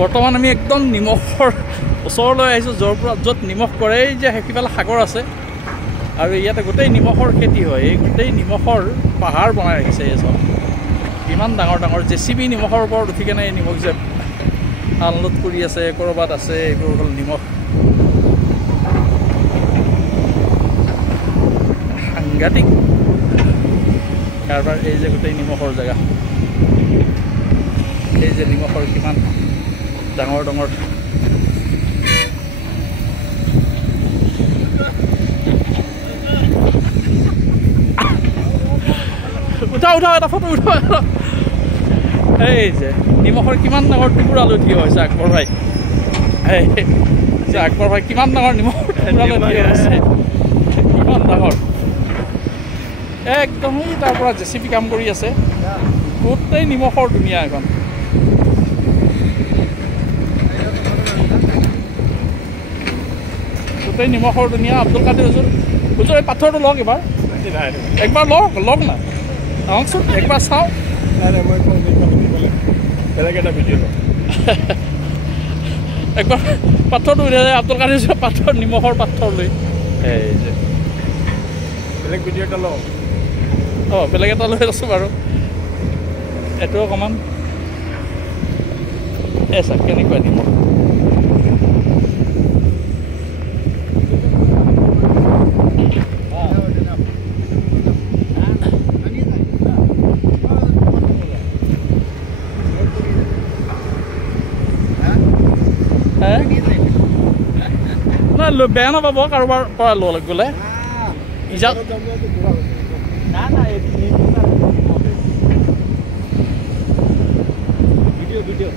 বৰ্তমান আমি একদম নিমখৰ ওচৰলৈ আহিছোঁ, য'ত নিমখ কৰে যে সেইফালে সাগৰ আছে আৰু ইয়াতে গোটেই নিমখৰ খেতি হয়। এই গোটেই নিমখৰ পাহাৰ বনাই ৰাখিছে এই চব। ইমান ডাঙৰ ডাঙৰ JCB নিমখৰ ওপৰত উঠি কেনে এই নিমখ যে আনলোড কৰি আছে, ক'ৰবাত আছে, এইবোৰ হ'ল নিমখ। সাংঘাতিক কাৰবাৰ। এই যে গোটেই নিমখৰ জেগা, এই যে নিমখৰ কিমান ডাঙৰ ডাঙৰ উঠা এটা ফটো উঠা। এই যে নিমখৰ কিমান ডাঙৰ টুকুৰা লৈ থিয় হৈছে আকবৰ ভাই। এই যে আকবৰ ভাই কিমান ডাঙৰ নিমখৰ টুকুৰা লৈ থিয় হৈছে, কিমান ডাঙৰ একদম। তাৰ পৰা JCB কাম কৰি আছে, গোটেই নিমখৰ দুনিয়া এখন। গোটেই নিমখৰ দুনিয়া। আব্দুল কাদিৰ হুজুৰ এই পাথৰটো লওক এবাৰ, একবাৰ লওক না, আহকচোন একবাৰ চাওঁ। বেলেগ এটা ভিডিঅ' একবাৰ পাথৰটো উলিয়াই আব্দুল কাদিৰ পাথৰ, নিমখৰ পাথৰ লৈ। এই যে বেলেগ ভিডিঅ' এটা লওঁ। বেলেগ এটা লৈ আছোঁ বাৰু। এইটো অকণমান চাওক কেনেকুৱা নিমখ। নাই বেয়া নাপাব কাৰোবাৰ পৰা গ'লে। ইজাত ভিডিঅ'